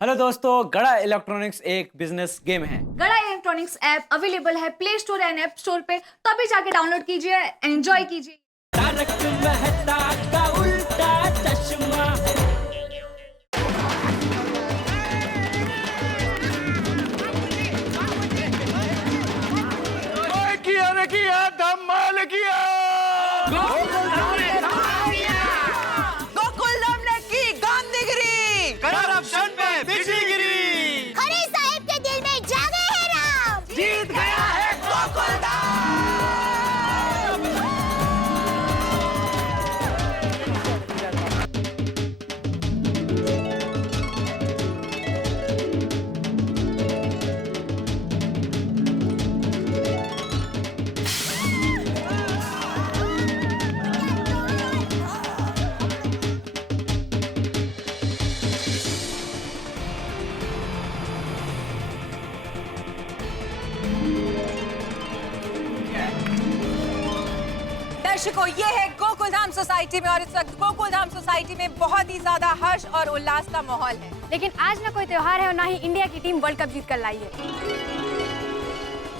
Hello दोस्तों, गड़ा electronics एक बिजनेस गेम है। गड़ा इलेक्ट्रॉनिक्स ऐप अवेलेबल है play store and app store पे, तो अभी जाके डाउनलोड कीजिए, एंजॉय कीजिए। तारक मेहता का उल्टा चश्मा। किया ने किया, धमाल किया। गोकुल धाम ने की गांधीगिरी, करप्शन पे बिजली गिरी, खरे साहिब के दिल में जागे है राम। जीत गया है गोकुल धाम। दर्शकों, ये है गोकुल धाम सोसाइटी में और इस वक्त गोकुल धाम सोसाइटी में बहुत ही ज्यादा हर्ष और उल्लास का माहौल है। लेकिन आज ना कोई त्योहार है और ना ही इंडिया की टीम वर्ल्ड कप जीत कर लाई है।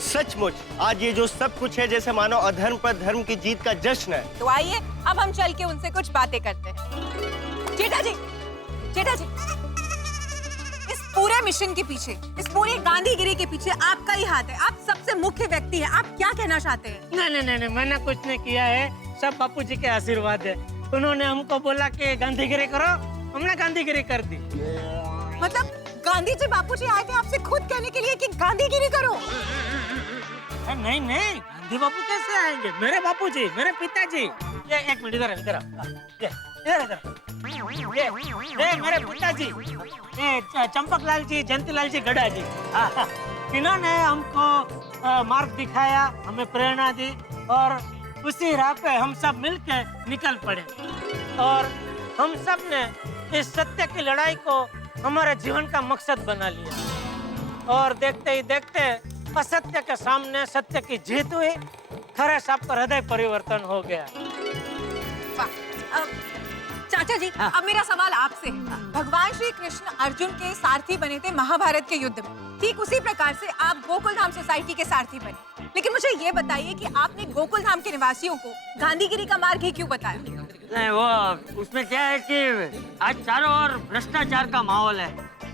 सचमुच आज ये जो सब कुछ है जैसे मानो अधर्म पर धर्म की जीत का जश्न है। तो आइए अब हम चल के उनसे कुछ बातें करते हैं। जेठा जी, जेठा जी, इस पूरे मिशन के पीछे, इस पूरे गांधीगिरी के पीछे आपका ही हाथ है। आप सबसे मुख्य व्यक्ति हैं। आप क्या कहना चाहते हैं? नहीं, मैंने कुछ नहीं किया है, सब बापूजी के आशीर्वाद है। उन्होंने हमको बोला कि गांधीगिरी करो, हमने गांधीगिरी कर दी। मतलब गांधी जी, बापूजी आए थे आपसे खुद कहने के लिए कि गांधीगिरी करो? नहीं, गांधी बापू कैसे आएंगे? मेरे बापूजी, मेरे पिताजी। ये एक मिनट, इधर ये मेरे पिताजी, ये चंपकलाल जी, जयंतीलाल जी गड़ा जी, इन्होंने हमको मार्ग दिखाया, हमें प्रेरणा दी और उसी राह पे हम सब मिलके निकल पड़े और हम सब ने इस सत्य की लड़ाई को हमारे जीवन का मकसद बना लिया और देखते ही देखते असत्य के सामने सत्य की जीत हुई। खरे साहब का हृदय परिवर्तन हो गया। चाचा जी, अब मेरा सवाल आपसे है। भगवान श्री कृष्ण अर्जुन के सारथी बने थे महाभारत के युद्ध में, ठीक उसी प्रकार से आप गोकुल धाम सोसाइटी के सारथी बने। लेकिन मुझे ये बताइए कि आपने गोकुल धाम के निवासियों को गांधीगिरी का मार्ग ही क्यों बताया? नहीं, वो उसमें क्या है कि आज चारों ओर भ्रष्टाचार का माहौल है।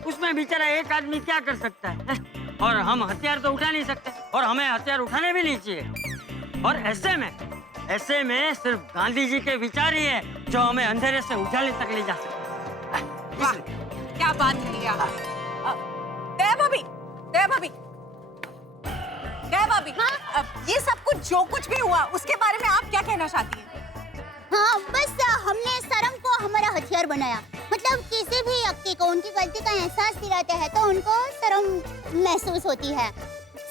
उसमें बेचारा एक आदमी क्या कर सकता है? और हम हथियार तो उठा नहीं सकते और हमें हथियार उठाने भी नहीं चाहिए। और ऐसे में सिर्फ गांधी जी के विचार ही है जो हमें अंधेरे से उजाले तक ले जा सकते। वाह, क्या बात कही आप। दया भाभी, दया भाभी, दया भाभी, ये सब कुछ जो कुछ भी हुआ उसके बारे में आप क्या कहना चाहती हैं? हाँ, बस हमने शर्म को हमारा हथियार बनाया। मतलब किसी भी व्यक्ति को उनकी गलती का एहसास दिलाते हैं तो उनको शर्म महसूस होती है,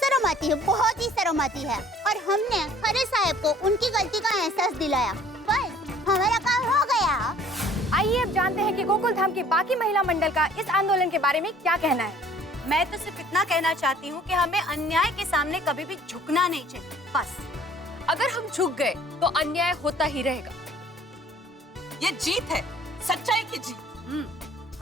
शर्म आती है, बहुत ही शर्म आती है। और हमने खरे साहब को उनकी गलती का एहसास दिलाया, बस हमारा काम हो गया। आइए अब जानते हैं कि गोकुल धाम के बाकी महिला मंडल का इस आंदोलन के बारे में क्या कहना है। मैं तो सिर्फ इतना कहना चाहती हूँ कि हमें अन्याय के सामने कभी भी झुकना नहीं चाहिए, बस। अगर हम झुक गए तो अन्याय होता ही रहेगा। ये जीत है, सच्चाई की जीत।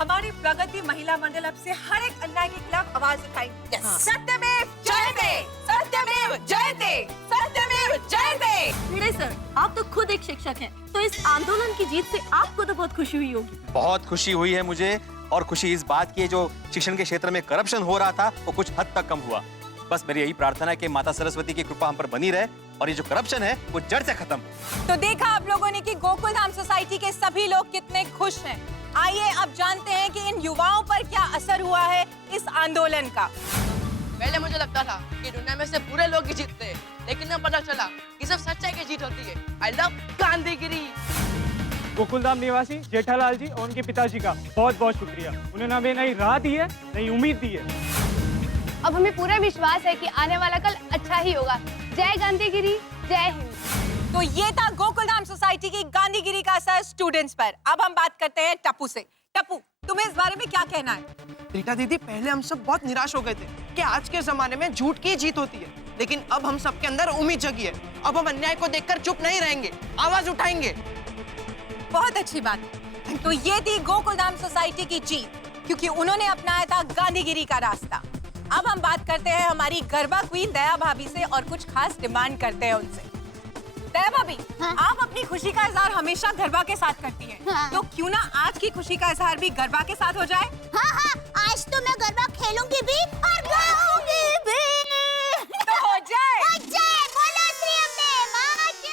हमारी प्रगति महिला मंडल अब से हर एक अन्याय के खिलाफ आवाज उठाएंगे। सत्यमेव जयते, सत्यमेव जयते, सत्यमेव जयते। भिड़े सर, आप तो खुद एक शिक्षक हैं, तो इस आंदोलन की जीत से आपको तो बहुत खुशी हुई होगी। बहुत खुशी हुई है मुझे, और खुशी इस बात की जो शिक्षण के क्षेत्र में करप्शन हो रहा था वो कुछ हद तक कम हुआ। बस मेरी यही प्रार्थना है कि माता सरस्वती की कृपा हम पर बनी रहे और ये जो करप्शन है वो जड़ से खत्म। तो देखा आप लोगों ने कि गोकुल धाम सोसाइटी के सभी लोग कितने खुश हैं। आइए अब जानते हैं कि इन युवाओं पर क्या असर हुआ है इस आंदोलन का। पहले मुझे लगता था कि दुनिया में से बुरे लोग ही जीतते हैं, लेकिन अब पता चला कि सिर्फ सच्चाई की जीत होती है। I love Gandhigiri. गोकुलधाम निवासी जेठालाल जी और उनके पिताजी का बहुत बहुत शुक्रिया। उन्होंने हमें नई राह दी है, नई उम्मीद दी है। अब हमें पूरा विश्वास है कि आने वाला कल अच्छा ही होगा। जय गांधीगिरी, जय हिंद। तो ये था गोकुल धाम सोसाइटी की गांधीगिरी का असर स्टूडेंट्स पर। अब हम बात करते हैं टप्पू से। टप्पू, तुम्हें इस बारे में क्या कहना है? रीटा दीदी, पहले हम सब बहुत निराश हो गए थे कि आज के जमाने में झूठ की जीत होती है, लेकिन अब हम सबके अंदर उम्मीद जगी है। अब हम अन्याय को देखकर चुप नहीं रहेंगे, आवाज उठाएंगे। बहुत अच्छी बात। तो ये थी गोकुल धाम सोसाइटी की जीत। क्योंकि उन्होंने अपनाया था गांधीगिरी का रास्ता। अब हम बात करते हैं हमारी गरबा क्वीन दया भाभी से और कुछ खास डिमांड करते हैं उनसे। दया भाभी, हाँ? आप अपनी खुशी का इजहार हमेशा गरबा के साथ करती हैं, हाँ? तो क्यों ना आज की खुशी का इजहार भी गरबा के साथ हो जाए? हाँ हाँ, आज तो मैं गरबा खेलूंगी भी और गाऊंगी भी। तो हो जाए। हो जाए, बोलो श्री अम्बे माँ की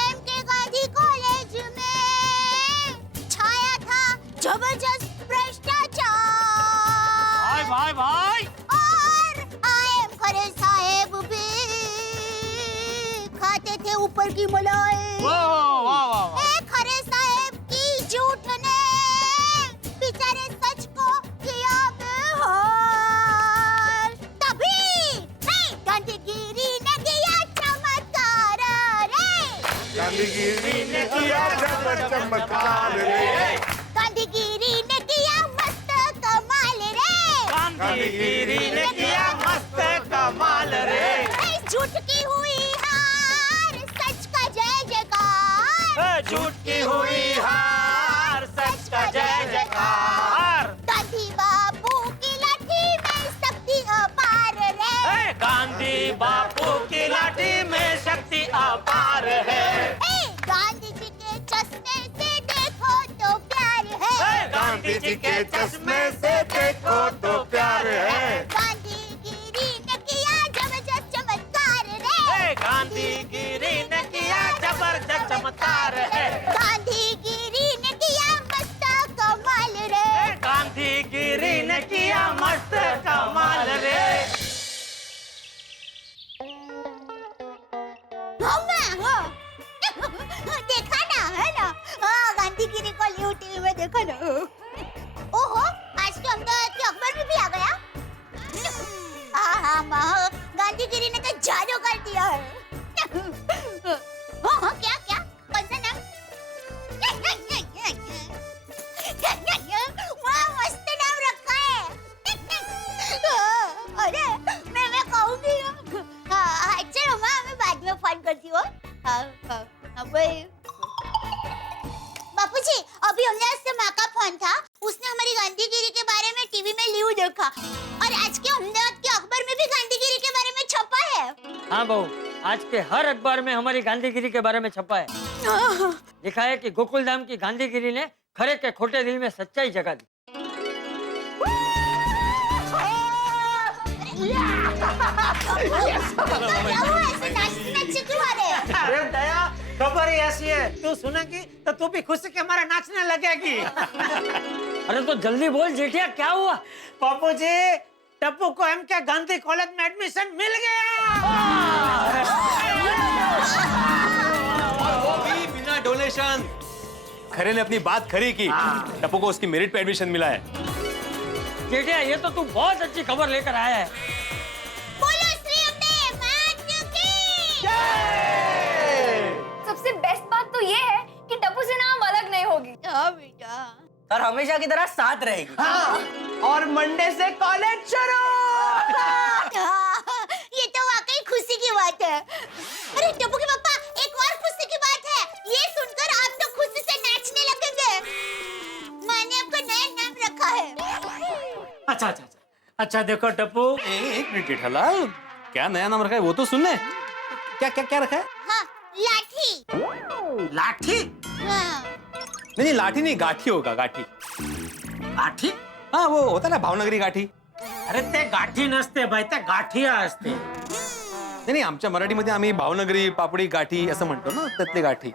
एमके गांधी कॉलेज में छाया था जबरदस्त भ्रष्टाचार। भाई भाई और आएम खरे साहेब भी खाते थे ऊपर की मलाई। ए खरे साहेब की झूठ ने बेचारे सच को किया बेहाल। तभी गांधीगिरी ने किया चमत्कार रे। गांधीगिरी ने किया चमत्कार रे। गांधीगिरी ने किया मस्त कमाल रे। गांधीगिरी ने किया मस्त कमाल रे। झूठ की हुई हार, सच का जय जयकार। झूठ की हुई हार, सच का जय जयकार। गांधी बापू की लाठी में शक्ति अपार रे। गांधी बापू की लाठी में शक्ति अपार है। गांधी जी के चश्मे से देखो तो प्यार है। गांधी जी के चश्मे से देखो तो प्यार है। गांधीगिरी ने किया जबरदस्त चमत्कार रे। गांधीगिरी ने किया जबरदस्त चमत्कार है। गांधीगिरी ने किया मस्त कमाल रे। गांधीगिरी ने किया मस्त कमाल रे। देखा ना, है ना? हाँ, गांधीगिरी को न्यू टीवी में देखा ना। ओहो, आज तो अहमदाबाद के अखबार में भी आ गया। हाँ माँ, गांधीगिरी ने तो जादू कर दिया है। हाँ, क्या क्या? कौन सा नाम? वाह, मस्त नाम रखा है। अरे, मैं कहूँगी। हाँ, चलो माँ, मैं बाद में फोन करती हूँ। हाँ, बापूजी, अभी हमने से माँ का फोन था। उसने हमारी गांधीगिरी के बारे में टीवी में न्यूज़ देखा और आज के अहमदाबाद के अखबार में भी गांधीगिरी के बारे में छपा है। हाँ बहू, आज के हर अखबार में हमारी गांधीगिरी के बारे में छपा है। लिखा है कि गोकुल धाम की गांधीगिरी ने खरे के खोटे दिल में सच्चाई जगा दी। अरे दया, खबर ही ऐसी है, तू सुनेगी तो तू भी खुशी के मारे नाचने लगेगी। अरे तो जल्दी बोल जेठिया, क्या हुआ? पापू जी, टप्पू को एमके गांधी कॉलेज में एडमिशन मिल गया। और वो भी बिना डोनेशन। खरे ने अपनी बात खरी की। टप्पू को उसकी मेरिट पे एडमिशन मिला है। जेठिया, ये तो तू बहुत अच्छी खबर लेकर आया है। बोलो श्री अम्बे माँ की। सबसे बेस्ट बात तो ये है कि टप्पू से नाम अलग नहीं होगी। हाँ बेटा। और हमेशा की तरह साथ रहेगी। हाँ, और मंडे से कॉलेज शुरू। ये तो वाकई खुशी की बात है। अरे टप्पू के पापा, एक और खुशी की बात है। ये सुनकर आप तो खुशी से नाचने लगेंगे। माँ ने आपका नया नाम रखा है। अच्छा देखो टप्पू, एक मिनट जेठालाल, क्या नया नाम रखा है वो तो सुनने। क्या क्या क्या रखा है? हाँ, लाठी। लाठी? हाँ। नहीं, लाठी नहीं, गाठी होगा, गाठी। गाठी? हाँ, वो होता ना भावनगरी गाठी। अरे ते गाठी नसते बाई, ते गाठिया असते। नाही आमच्या मराठीमध्ये आम्ही भावनगरी पापडी गाठी असं म्हणतो ना, त्यातली गाठी.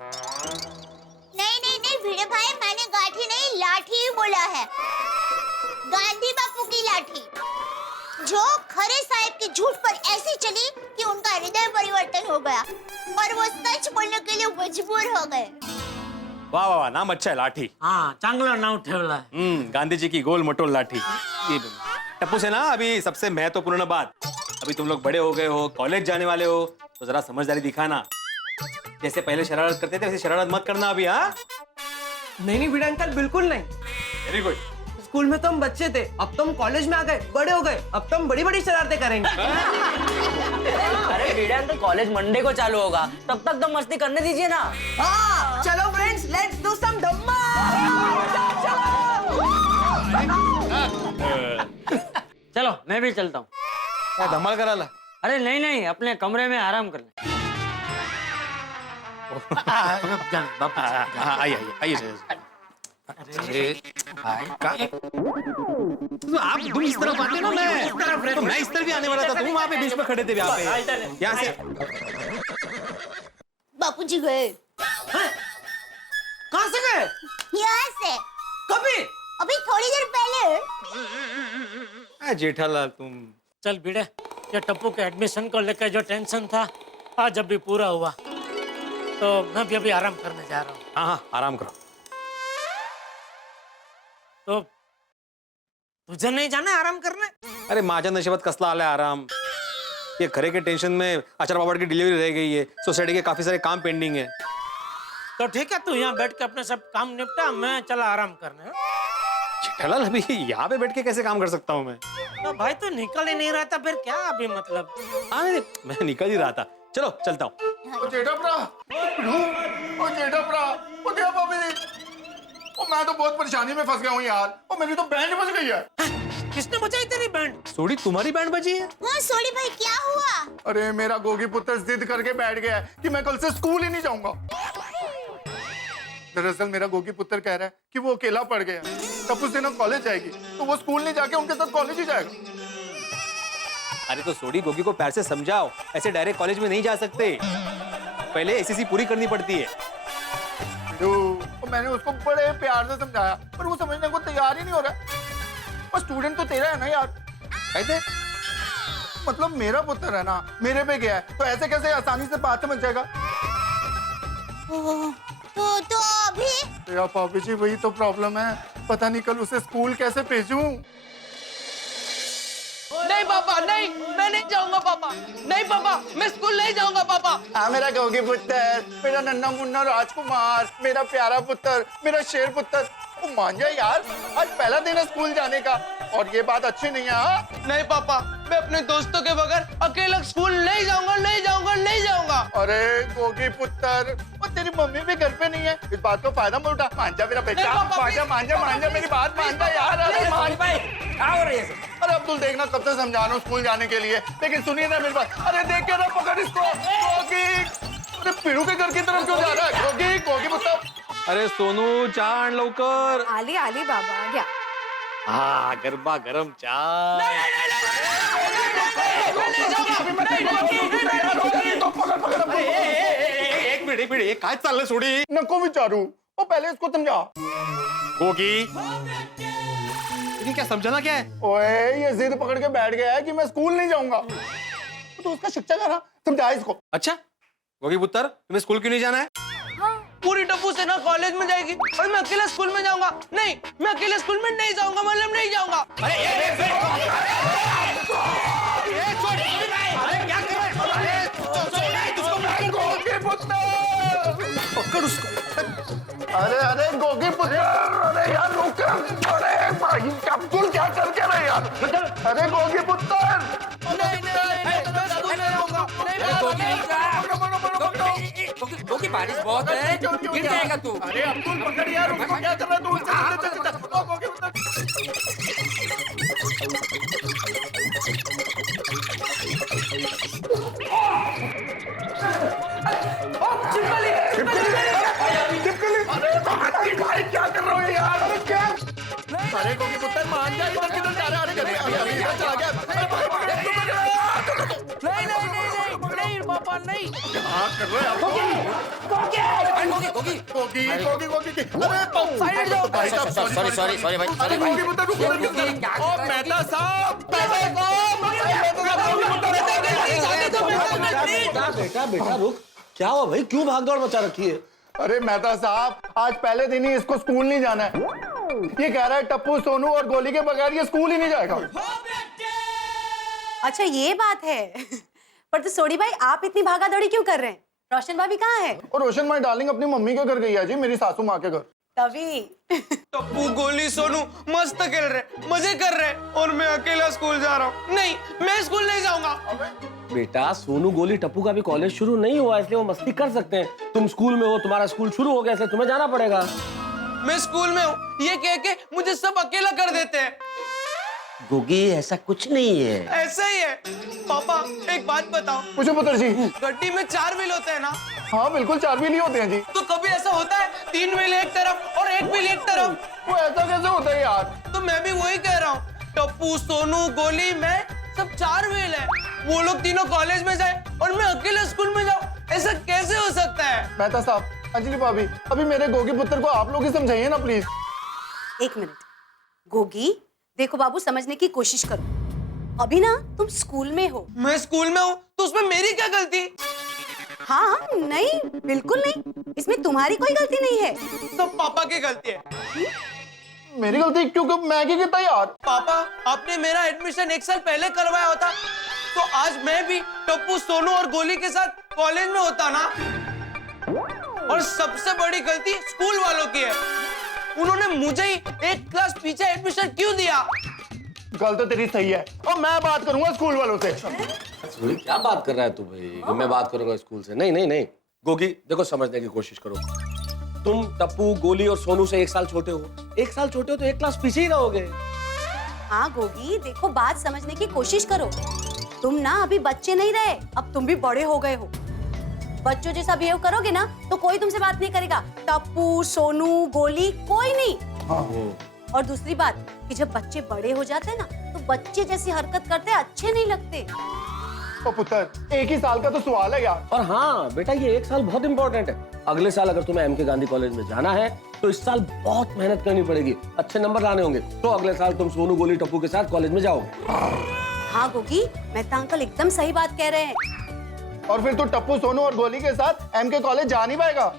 नहीं भिड़े भाई, मैंने गाठी नहीं लाठी ही बोला है। गांधी बापू की लाठी, जो खरे साहब की झूठ पर ऐसी चली कि उनका हृदय परिवर्तन हो गया और वो सच बोलने के लिए मजबूर हो गए। वाह वाह वाह, नाम अच्छा है, लाठी. हाँ, चांगला नाम ठेवला है. गांधी जी की गोल मटोल लाठी. टप्पू से ना अभी सबसे महत्वपूर्ण बात, अभी तुम लोग बड़े हो गए हो, कॉलेज जाने वाले हो, तो जरा समझदारी दिखाना. जैसे पहले शरारत करते थे वैसे शरारत मत करना अभी. हाँ, नहीं भिड़े अंकल, बिल्कुल नहीं. Very good. स्कूल में तो हम बच्चे थे, अब तो हम कॉलेज में आ गए, बड़े हो गए, अब तो हम बड़ी बड़ी शरारतें करेंगे. अरे भिड़े अंकल, कॉलेज मंडे को चालू होगा, तब तक तो मस्ती करने दीजिए ना. हाँ, चलो फ्रेंड्स, लेट्स डू सम धम्मा। चलो मैं भी चलता हूँ। क्या धमाल करा ला? अरे नहीं नहीं, अपने कमरे में आराम कर ले। आइए आइए अरे भाई तो आप तुम इस तरफ आते ना, मैं इस तरफ भी आने वाला था, तुम वहाँ पे बीच में खड़े थे यहाँ पे। यहाँ से बापूजी गए। कहाँ से गए? यहाँ से। कभी? अभी थोड़ी देर पहले। जेठालाल तुम चल भिड़े, ये टप्पू के एडमिशन को लेकर जो टेंशन था आज अभी पूरा हुआ, तो मैं भी अभी आराम करने जा रहा हूँ। हाँ हाँ आराम करो। तो तुझे नहीं जाना है आराम करने? अरे माझ्या नशिबात कसला आलाय आराम। ये घरे के टेंशन में आचार बाबा की डिलीवरी रह गई है, सोसाइटी के काफी सारे काम पेंडिंग है। तो ठीक है, तू यहाँ बैठ के अपने सब काम निपटा, मैं चला आराम करने। जेठालाल अभी यहाँ पे बैठ के कैसे काम कर सकता हूँ मैं? तो भाई तू निकल ही नहीं रहा था, फिर क्या अभी मतलब? हाँ नहीं, मैं निकल ही रहा था। चलो चलता हूँ। मैं तो बहुत परेशानी में फंस गया हूँ यार। और मेरी तो बैंड बज गई है। किसने बजाई तेरी बैंड? सोडी तुम्हारी बैंड बजी है? हाँ सोडी भाई क्या हुआ? अरे मेरा गोगी पुत्र जिद करके बैठ गया है कि मैं कल से स्कूल ही नहीं जाऊंगा। दरअसल मेरा गोगी पुत्र कह रहा है कि वो अकेला पड़ गया, तब उस दिन कॉलेज जाएगी तो वो स्कूल नहीं जाके उनके साथ कॉलेज ही जाएगा। अरे तो सोडी गोगी को प्यार से समझाओ, ऐसे डायरेक्ट कॉलेज में नहीं जा सकते, पहले एसएससी पूरी करनी पड़ती है। तो मैंने उसको बड़े प्यार से समझाया पर वो समझने को तैयार ही नहीं हो रहा है। और स्टूडेंट तो तेरा है ना यार। कहते मतलब मेरा पुत्र है ना, मेरे पे गया है तो ऐसे कैसे आसानी से बात समझ जाएगा? तो अभी या पापी जी वही तो प्रॉब्लम है, पता नहीं कल उसे स्कूल कैसे भेजूं। नहीं पापा नहीं, मैं नहीं जाऊंगा पापा। नहीं पापा, मैं स्कूल नहीं जाऊंगा पापा। हाँ मेरा गोगी पुत्र, मेरा नन्हा मुन्ना राजकुमार, मेरा प्यारा पुत्र, मेरा शेर पुत्र, तू मान जा यार, आज पहला दिन है स्कूल जाने का और ये बात अच्छी नहीं है। हाँ? नहीं पापा, मैं अपने दोस्तों के बगैर अकेला स्कूल नहीं जाऊंगा, नहीं जाऊंगा, नहीं जाऊंगा। अरे गोगी पुत्र, और तेरी मम्मी भी घर पे नहीं है, इस बात को फायदा मत उठा। मान जा मेरा बेटा, मान जा मेरी बात मान जा यार। अरे मान भाई, क्या हो रही है? अरे अब्दुल देखना कब से समझा रहा हूँ स्कूल जाने के लिए, लेकिन सुनिए ना मेरी बात। अरे देख के ना पकड़ इसको। गोगी, अरे पीड़ू के घर की तरफ क्यों जा रहा है? गोगी, गोगी पुत्र। अरे सोनू चाण लवकर। आली आली बाबा आ गया। हाँ गरबा गरम चाय। एक मिनिट काय चाललंय सोडी? नको विचारू, वो पहले इसको समझा। गोगी ये क्या समझाना क्या है? ओए ये जिद पकड़ के बैठ गया है कि मैं स्कूल नहीं जाऊंगा, तो उसका शिक्षा करा, समझा इसको। अच्छा गोगी पुत्र, तुम्हें स्कूल क्यों नहीं जाना है? पूरी टप्पू से ना कॉलेज में जाएगी और मैं अकेला स्कूल में जाऊंगा। नहीं, मैं अकेले स्कूल में नहीं जाऊंगा, मतलब नहीं जाऊंगा। पकड़ उसको। अरे गोगी पुत्र, अरे यार रुक, अरे भाई अब्दुल क्या करके रहे यार? अरे गोगी पुत्र, क्योंकि बारिश बहुत है, गिर जाएगा तू। अरे अब्दुल पकड़ यार उसको, क्या कर रहा है तू? भाई क्या कर रहे हो यार? अरे क्या? अरे गोगी पुत्र मान जा, इधर किधर जा रहा है? अरे इधर चला गया। नहीं पापा नहीं। क्या कर रहे हो आप? गोगी। अरे साइड जाओ। सॉरी भाई। अरे गोगी पुत्र रुको। ओ मेहता साहब, बेटा रुक, क्या हुआ भाई, क्यों भागदौड़ मचा रखी है? अरे मेहता साहब, आज पहले दिन ही इसको स्कूल नहीं जाना है। ये कह रहा है टप्पू, सोनू और गोली के बगैर ये स्कूल ही नहीं जाएगा। अच्छा ये बात है। पर तो सोडी भाई आप इतनी भागा दौड़ी क्यों कर रहे हैं? रोशन भाभी कहाँ है? और रोशन माई डार्लिंग अपनी मम्मी के घर गई है जी, मेरी सासू माँ के घर। तभी टप्पू गोली सोनू मस्त खेल रहे, मजे कर रहे, और मैं अकेला स्कूल जा रहा हूँ। नहीं, मैं स्कूल नहीं जाऊंगा। बेटा सोनू गोली टप्पू का भी कॉलेज शुरू नहीं हुआ, इसलिए वो मस्ती कर सकते हैं। तुम स्कूल में हो, तुम्हारा स्कूल शुरू हो गया, इसलिए तुम्हें जाना पड़ेगा। मैं स्कूल में हूँ ये कह के मुझे सब अकेला कर देते हैं। गोगी ऐसा कुछ नहीं है। ऐसा ही है। पापा एक बात बताओ। पूछो पुत्र जी। गड्डी में 4 व्हील होते हैं ना? हाँ बिल्कुल 4 व्हील ही होते हैं जी। तो कभी ऐसा होता है 3 व्हील एक तरफ और 1 व्हील एक तरफ? वो ऐसा कैसे होता है यार? तो मैं भी वही कह रहा हूँ, टप्पू सोनू गोली मैं सब 4 व्हील है। वो लोग तीनों कॉलेज में जाए और मैं अकेले स्कूल में जाऊँ, ऐसा कैसे हो सकता है? मेहता साहब, अंजलि भाभी, अभी मेरे गोगी पुत्र को आप लोग ही समझाइए ना प्लीज। 1 मिनट। गोगी देखो बाबू, समझने की कोशिश करो। अभी ना तुम स्कूल में हो। मैं स्कूल में हूँ तो उसमें मेरी क्या गलती? हाँ नहीं, बिल्कुल नहीं, इसमें तुम्हारी कोई गलती नहीं है। सब पापा की गलती है। मेरी गलती क्योंकि मैं क्या कहता यार? पापा आपने मेरा एडमिशन 1 साल पहले करवाया होता तो आज मैं भी टप्पू सोनू और गोली के साथ कॉलेज में होता ना। और सबसे बड़ी गलती स्कूल वालों की है, उन्होंने मुझे ही 1 क्लास पीछे एडमिशन क्यों दिया? गल तो तेरी सही है और मैं बात करूंगा स्कूल वालों से। क्या बात कर रहा है तू भाई? मैं बात करूंगा स्कूल से? नहीं नहीं नहीं गोगी, देखो समझने की कोशिश करो। तुम टप्पू गोली और सोनू से 1 साल छोटे हो। 1 साल छोटे हो तो 1 क्लास पीछे ही रहोगे। हाँ गोगी देखो, बात समझने की कोशिश करो। तुम ना अभी बच्चे नहीं रहे, अब तुम भी बड़े हो गए हो। बच्चों जैसा बिहेव करोगे ना तो कोई तुमसे बात नहीं करेगा। टप्पू सोनू गोली कोई नहीं। और दूसरी बात कि जब बच्चे बड़े हो जाते हैं ना तो बच्चे जैसी हरकत करते अच्छे नहीं लगते। ओ पुत्र, 1 ही साल का तो सवाल है यार। और हाँ बेटा, ये 1 साल बहुत इंपॉर्टेंट है। अगले साल अगर तुम्हें एमके गांधी कॉलेज में जाना है तो इस साल बहुत मेहनत करनी पड़ेगी, अच्छे नंबर लाने होंगे, तो अगले साल तुम सोनू गोली टप्पू के साथ कॉलेज में जाओगे। हाँ गोगी, मेहता अंकल एकदम सही बात कह रहे हैं। और फिर तू टप्पू सोनू और गोली के साथ एमके कॉलेज जा नहीं पाएगा।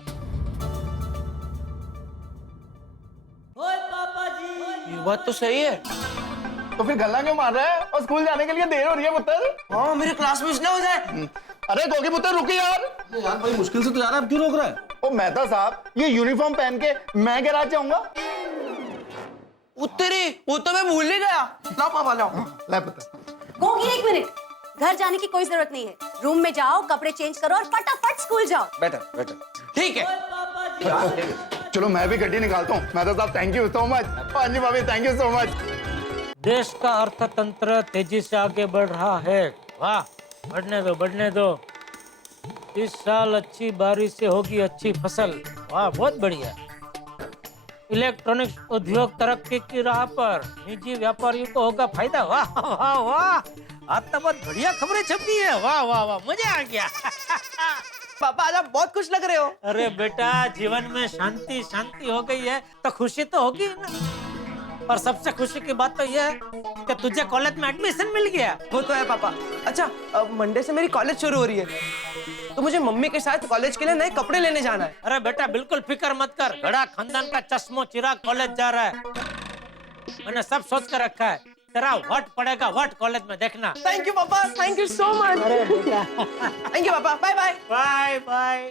ये बात तो सही है। तो फिर गल्ला क्यों मार रहा है? और स्कूल जाने के लिए देर हो रही है पुत्र। हाँ मेरे क्लास मिस ना हो जाए। अरे गोगी पुत्र रुकी यार। यार भाई मुश्किल से तो जा रहा है, क्यों रोक रहा है? ओ मेहता साहब, ये यूनिफॉर्म पहन के मैं गैराज जाऊंगा? उत्तरी, वो तो मैं भूल ही गया। ला पापा लाओ। ले पुत्र। गोगी 1 मिनट, घर जाने की कोई जरूरत नहीं है। रूम में जाओ, कपड़े चेंज करो और फटाफट स्कूल जाओ। Better better. ठीक है। चलो मैं भी गड्डी निकालता हूँ। मेहता साहब thank you so much. Anjali भाभी थैंक यू सो मच। देश का अर्थतंत्र तेजी से आगे बढ़ रहा है। वाह, बढ़ने दो बढ़ने दो। इस साल अच्छी बारिश से होगी अच्छी फसल। वाह बहुत बढ़िया। इलेक्ट्रॉनिक्स उद्योग तरक्की की राह पर, निजी व्यापारियों को होगा फायदा। वाह वाह वाह, आज तो बहुत बढ़िया खबरें छपी है। वाह वाह वाह, मजा आ गया। पापा आज आप बहुत खुश लग रहे हो। अरे बेटा, जीवन में शांति शांति हो गई है तो खुशी तो होगी ना। और सबसे खुशी की बात तो यह है कि तुझे कॉलेज में एडमिशन मिल गया। वो तो है पापा। अच्छा, अब मंडे से मेरी कॉलेज शुरू हो रही है तो मुझे मम्मी के साथ कॉलेज के लिए नए कपड़े लेने जाना है। अरे बेटा बिल्कुल फिक्र मत कर, बड़ा खानदान का चश्मो चिराग कॉलेज जा रहा है। मैंने सब सोच कर रखा है, तेरा वट पड़ेगा वट कॉलेज में, देखना। थैंक यू पापा, थैंक यू सो मच। अरे बेटा थैंक यू पापा, बाय बाय बाय बाय।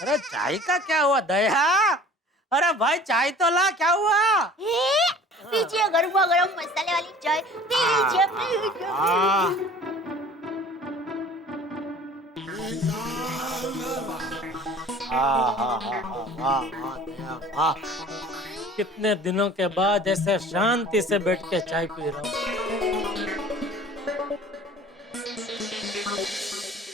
अरे चाय का क्या हुआ दया? अरे भाई चाय तो ला, क्या हुआ? पीछे गरमा गरम मसाले वाली चाय पीछे कितने दिनों के बाद ऐसे शांति से बैठ के चाय पी रहा हूँ।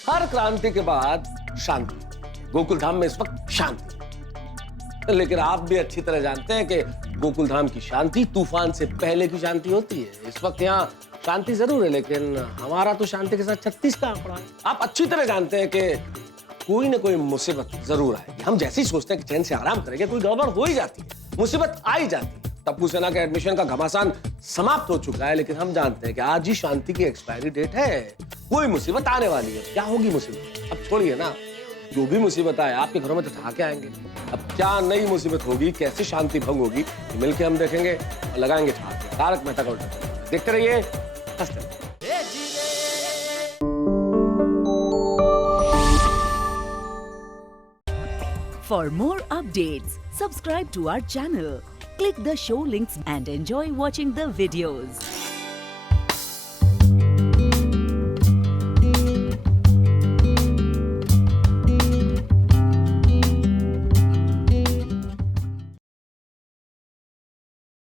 हर क्रांति के बाद शांति। गोकुल धाम में इस वक्त शांति, लेकिन आप भी अच्छी तरह जानते हैं कि गोकुल धाम की शांति तूफान से पहले की शांति होती है। इस वक्त यहाँ शांति जरूर है, लेकिन हमारा तो शांति के साथ 36 का आंकड़ा है। आप अच्छी तरह जानते हैं कि कोई ना कोई मुसीबत जरूर आएगी। हम जैसे ही सोचते हैं कि चैन से आराम करेंगे, कोई गड़बड़ हो ही जाती है, मुसीबत आ ही जाती है। टप्पू सेना के एडमिशन का घमासान समाप्त हो चुका है, लेकिन हम जानते हैं कि आज ही शांति की एक्सपायरी डेट है। कोई मुसीबत आने वाली है। क्या होगी मुसीबत? अब छोड़िए ना, जो भी मुसीबत आए आपके घरों में तो ठहाके आएंगे। अब क्या नई मुसीबत होगी, कैसे शांति भंग होगी, मिलके हम देखेंगे और लगाएंगे ठहाके। तारक मेहता का उल्टा चश्मा देखते रहिए, हंसते रहिए। For more updates, Subscribe to our channel, click the show links and enjoy watching the videos.